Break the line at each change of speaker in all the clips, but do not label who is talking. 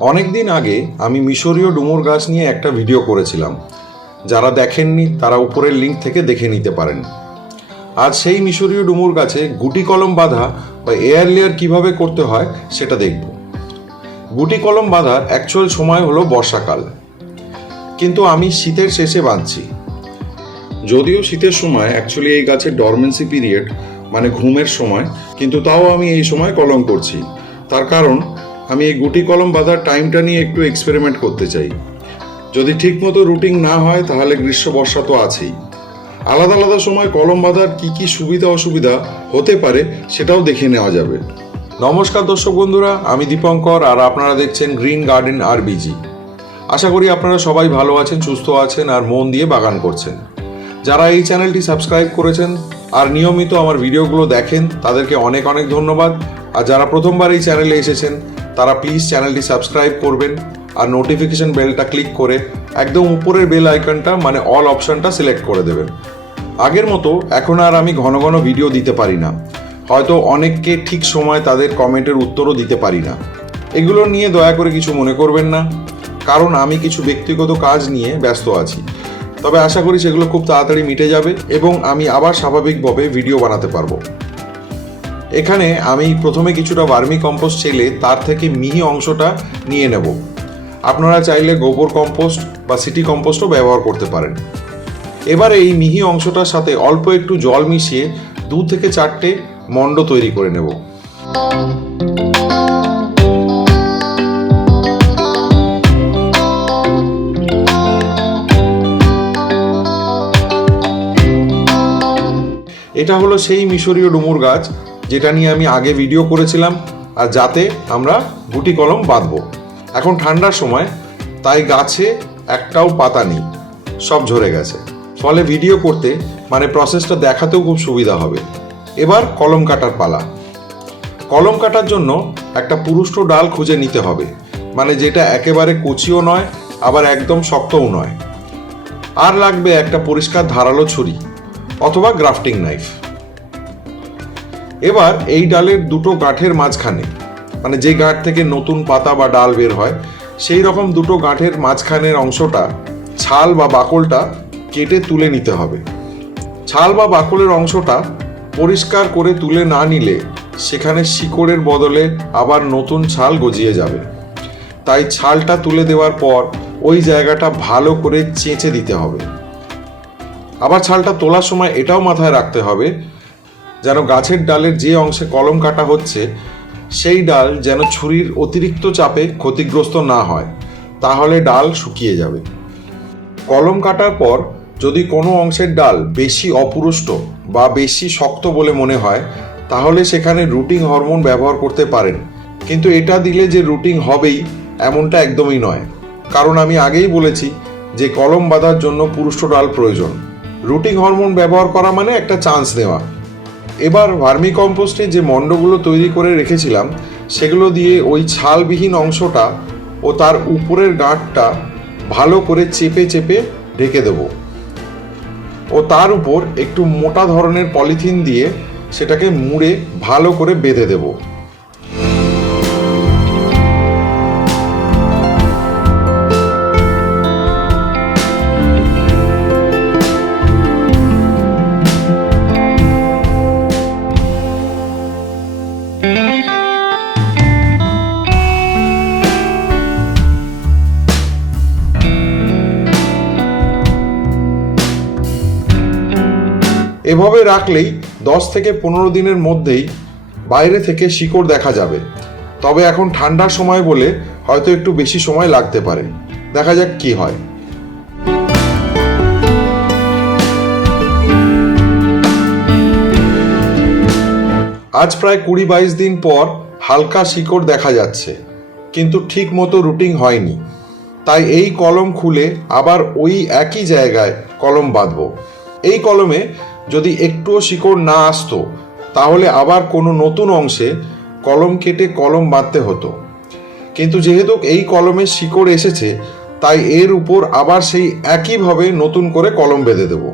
অনেক দিন আগে আমি মিশরীয় ডুমুর গাছ নিয়ে একটা ভিডিও করেছিলাম। যারা দেখেননি, তারা উপরের লিঙ্ক থেকে দেখে নিতে পারেন। আজ সেই মিশরীয় ডুমুর গাছে গুটি কলম বাঁধা বা এয়ার লেয়ার কীভাবে করতে হয়, সেটা দেখব। গুটি কলম বাঁধার অ্যাকচুয়াল সময় হলো বর্ষাকাল। কিন্তু আমি শীতের শেষে বাঁধছি। যদিও শীতের সময় অ্যাকচুয়ালি এই গাছের ডরমেন্সি পিরিয়ড মানে ঘুমের সময়, কিন্তু তাও আমি এই সময় কলম করছি। তার কারণ আমি এই গুটি কলম বাঁধার টাইমটা নিয়ে একটু এক্সপেরিমেন্ট করতে চাই। যদি ঠিকমতো রুটিন না হয়, তাহলে গ্রীষ্ম বর্ষা তো আছেই। আলাদা আলাদা সময় কলম বাঁধার কী কী সুবিধা অসুবিধা হতে পারে, সেটাও দেখে নেওয়া যাবে। নমস্কার দর্শক বন্ধুরা, আমি দীপঙ্কর আর আপনারা দেখছেন গ্রিন গার্ডেন আর বিজি আশা করি আপনারা সবাই ভালো আছেন, সুস্থ আছেন আর মন দিয়ে বাগান করছেন। যারা এই চ্যানেলটি সাবস্ক্রাইব করেছেন আর নিয়মিত আমার ভিডিওগুলো দেখেন, তাদেরকে অনেক অনেক ধন্যবাদ। আর যারা প্রথমবার এই চ্যানেলে এসেছেন তারা প্লিজ চ্যানেলটি সাবস্ক্রাইব করবেন আর নোটিফিকেশন বেলটা ক্লিক করে একদম উপরের বেল আইকনটা মানে অল অপশনটা সিলেক্ট করে দেবেন। আগের মতো এখন আর আমি ঘন ঘন ভিডিও দিতে পারি না। হয়তো অনেককে ঠিক সময় তাদের কমেন্টের উত্তরও দিতে পারি না। এগুলো নিয়ে দয়া করে কিছু মনে করবেন না, কারণ আমি কিছু ব্যক্তিগত কাজ নিয়ে ব্যস্ত আছি। তবে আশা করি সেগুলো খুব তাড়াতাড়ি মিটে যাবে এবং আমি আবার স্বাভাবিকভাবে ভিডিও বানাতে পারব। এখানে আমি প্রথমে কিছুটা ভার্মি কম্পোস্ট চেলে তার থেকে মিহি অংশটা নিয়ে নেব। আপনারা চাইলে গোবর কম্পোস্ট বা সিটি কম্পোস্টও ব্যবহার করতে পারেন। এবার এই মিহি অংশটার সাথে অল্প একটু জল মিশিয়ে দু থেকে চারটে মণ্ড তৈরি করে নেব। এটা হলো সেই মিশরীয় ডুমুর গাছ। যেটা নিয়ে আমি আগে ভিডিও করেছিলাম, আর যাতে আমরা গুটি কলম বাঁধবো। এখন ঠান্ডার সময়, তাই গাছে একটাও পাতা নেই, সব ঝরে গেছে। ফলে ভিডিও করতে মানে প্রসেসটা দেখাতেও খুব সুবিধা হবে। এবার কলম কাটার পালা। কলম কাটার জন্য একটা পুরুষ্ট ডাল খুঁজে নিতে হবে। মানে যেটা একেবারে কুচিও নয়, আবার একদম শক্তও নয়। আর লাগবে একটা পরিষ্কার ধারালো ছুরি, অথবা গ্রাফটিং নাইফ। এবার এই ডালের দুটো গাঁঠের মাঝখানে মানে যে গাঁঠ থেকে নতুন পাতা বা ডাল বের হয়, সেই রকম দুটো গাঁঠের মাঝখানের অংশটা, ছাল বা বাকলটা কেটে তুলে নিতে হবে। ছাল বা বাকলের অংশটা পরিষ্কার করে তুলে না নিলে সেখানে শিকড়ের বদলে আবার নতুন ছাল গজিয়ে যাবে। তাই ছালটা তুলে দেওয়ার পর ওই জায়গাটা ভালো করে চেঁচে দিতে হবে। আবার ছালটা তোলার সময় এটাও মাথায় রাখতে হবে যেন গাছের ডালের যে অংশে কলম কাটা হচ্ছে, সেই ডাল যেন ছুরির অতিরিক্ত চাপে ক্ষতিগ্রস্ত না হয়, তাহলে ডাল শুকিয়ে যাবে। কলম কাটার পর যদি কোনো অংশের ডাল বেশি অপুরুষ্ট বা বেশি শক্ত বলে মনে হয়, তাহলে সেখানে রুটিং হরমোন ব্যবহার করতে পারেন। কিন্তু এটা দিলে যে রুটিং হবেই, এমনটা একদমই নয়। কারণ আমি আগেই বলেছি যে কলম বাঁধার জন্য পুরুষ্ট ডাল প্রয়োজন। রুটিং হরমোন ব্যবহার করা মানে একটা চান্স নেওয়া। এবার ভার্মি কম্পোস্টে যে মণ্ডগুলো তৈরি করে রেখেছিলাম, সেগুলো দিয়ে ওই ছালবিহীন অংশটা ও তার উপরের গাঁটটা ভালো করে চেপে চেপে ঢেকে দেব। ও তার উপর একটু মোটা ধরনের পলিথিন দিয়ে সেটাকে মুড়ে ভালো করে বেঁধে দেবো। এভাবে রাখলেই দশ থেকে পনেরো দিনের মধ্যেই বাইরে থেকে শিকড় দেখা যাবে। তবে এখন ঠান্ডার সময় বলে হয়তো একটু বেশি সময় লাগতে পারে। দেখা যাক কি হয়। আজ প্রায় কুড়ি বাইশ দিন পর হালকা শিকড় দেখা যাচ্ছে, কিন্তু ঠিক মতো রুটিং হয়নি। তাই এই কলম খুলে আবার ওই একই জায়গায় কলম বাঁধবো। এই কলমে যদি একটুও শিকড় না আসতো, তাহলে আবার কোনো নতুন অংশে কলম কেটে কলম বাঁধতে হতো। কিন্তু যেহেতু এই কলমের শিকড় এসেছে, তাই এর উপর আবার সেই একইভাবে নতুন করে কলম বেঁধে দেবো।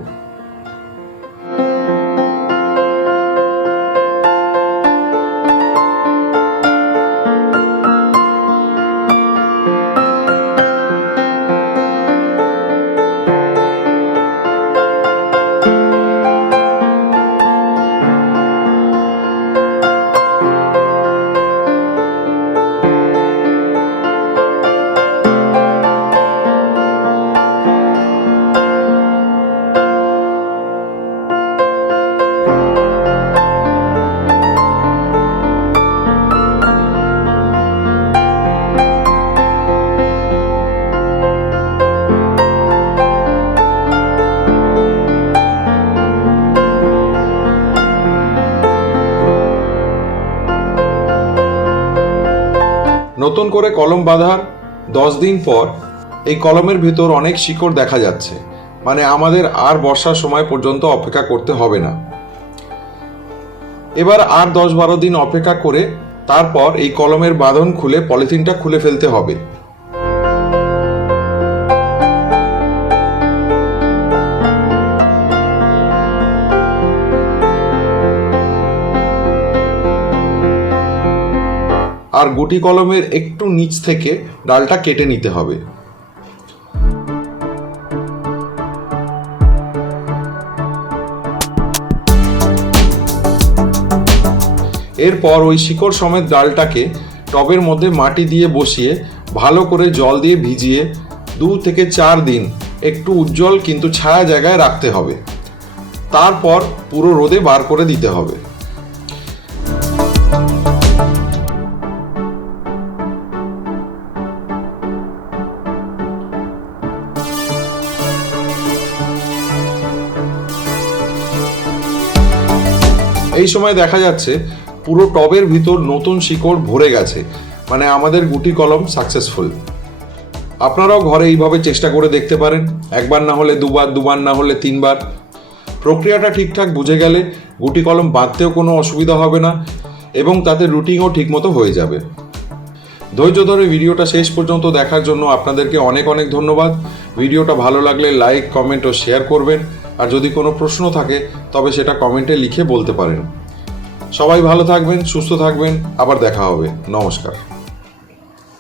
নতুন করে কলম বাঁধার দশ দিন পর এই কলমের ভেতর অনেক শিকড় দেখা যাচ্ছে। মানে আমাদের আর বর্ষার সময় পর্যন্ত অপেক্ষা করতে হবে না। এবার আর দশ বারো দিন অপেক্ষা করে তারপর এই কলমের বাঁধন খুলে পলিথিনটা খুলে ফেলতে হবে। আর গুটি কলমের একটু নিচ থেকে ডালটা কেটে নিতে হবে। এরপর ওই শিকড় সমেত ডালটাকে টবের মধ্যে মাটি দিয়ে বসিয়ে ভালো করে জল দিয়ে ভিজিয়ে দু থেকে চার দিন একটু উজ্জ্বল কিন্তু ছায়া জায়গায় রাখতে হবে। তারপর পুরো রোদে বার করে দিতে হবে। এই সময় দেখা যাচ্ছে পুরো টবের ভিতর নতুন শিকড় ভরে গেছে। মানে আমাদের গুটি কলম সাকসেসফুল আপনারাও ঘরে এইভাবে চেষ্টা করে দেখতে পারেন। একবার না হলে দুবার দুবার না হলে তিনবার। প্রক্রিয়াটা ঠিকঠাক বুঝে গেলে গুটি কলম বাঁধতেও কোনো অসুবিধা হবে না এবং তাতে রুটিংও ঠিকমতো হয়ে যাবে। ধৈর্য ধরে ভিডিওটা শেষ পর্যন্ত দেখার জন্য আপনাদেরকে অনেক অনেক ধন্যবাদ। ভিডিওটা ভালো লাগলে লাইক, কমেন্ট ও শেয়ার করবেন। আর যদি কোনো প্রশ্ন থাকে, তবে সেটা কমেন্টে লিখে বলতে পারেন। সবাই ভালো থাকবেন, সুস্থ থাকবেন, আবার দেখা হবে। নমস্কার।